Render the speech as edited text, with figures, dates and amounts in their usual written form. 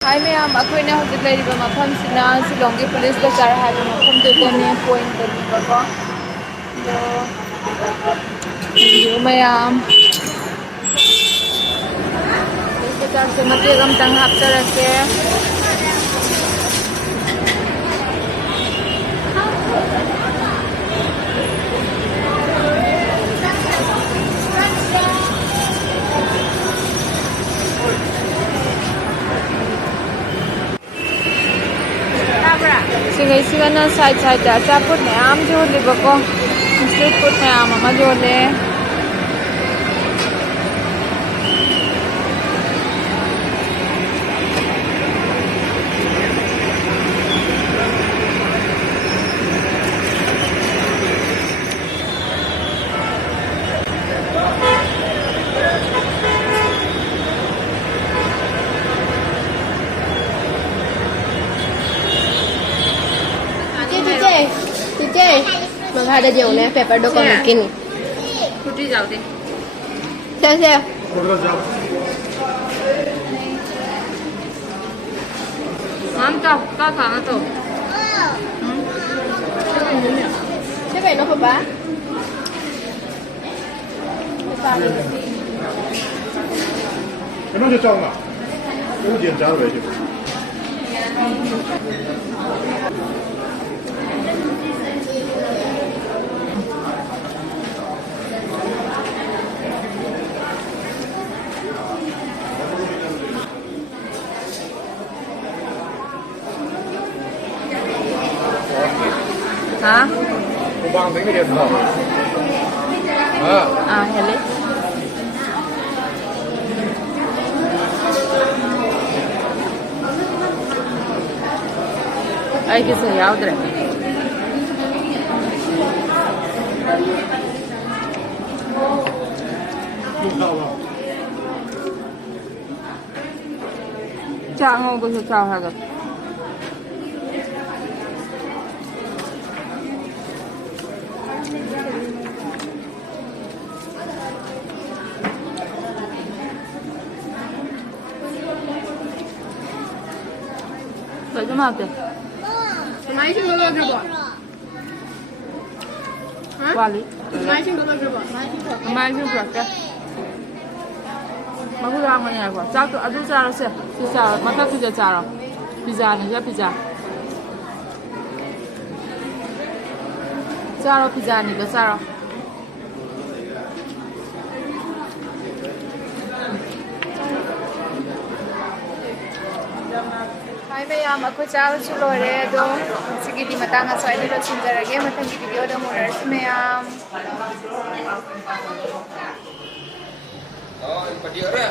Hi ma'am, ako'y hujud na riba mafamsina Silonggi Police Bazaar habi mafamdudani point na riba ko. So, thank you ma'am. Police Bazaar se matigam tanghap tarake. Sige na side da chaput ma'am jo liba ko. Street food ma'am mama jo le. Ada jauh nih, paper do kon bikin. Putih jauh deh. Saya. Mantap, kakak tuh. Siapa yang nopo ba? Emang dia jauh nggak? Itu dia jauh aja. Hả? Cô băng tính cái điện thoại. Hele. Ay, que se yaudre. Chào ngô cô chào hả rồi. Vậy chứ mà kìa. Máy sinh đồ cái bọn. Qua lý. Máy sinh đồ cái bọn. Mai chứ kìa. Mà cứ ra ngoài nhà quả. Chắc tôi ăn ra rồi xem. Pizza, mà ta pizza ra rồi. Pizza này ra pizza. Ra rồi pizza này có ra rồi. Hi ma'am, ako chào chú lore do. Sige di matanga so ay dito sinjarage matangi video do mo nurse ma'am. Oh, ini dia